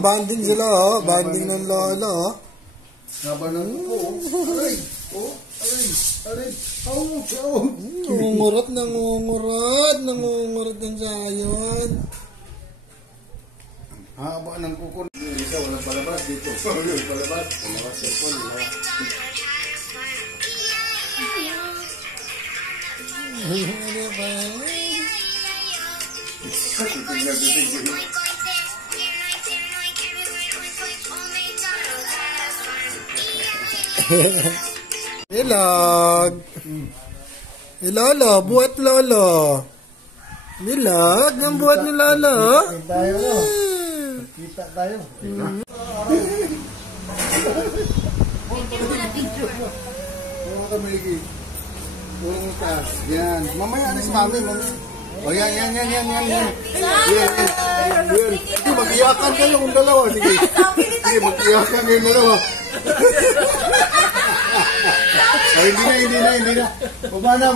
banding sila, oh. Banding ng lolo, oh. Haba ng kuko, aray. Oh, aray. Ouch. Nangungurat ng sayon. Haba ng kuko. Isa, walang palabas dito. Walang palabas. Palabas sa pool. Ano ba? Nilag. Lolo, buhat lolo. Nilag, ang buhat ni lolo. Kita tayo. Mga kamigi. Pulong taas. Yan. Mamaya na si mami. O yan. Yan. Sige, mag-iyakan kayo kung dalawa. Sige, mag-iyakan kayo dalawa. O, hindi na. Baba na.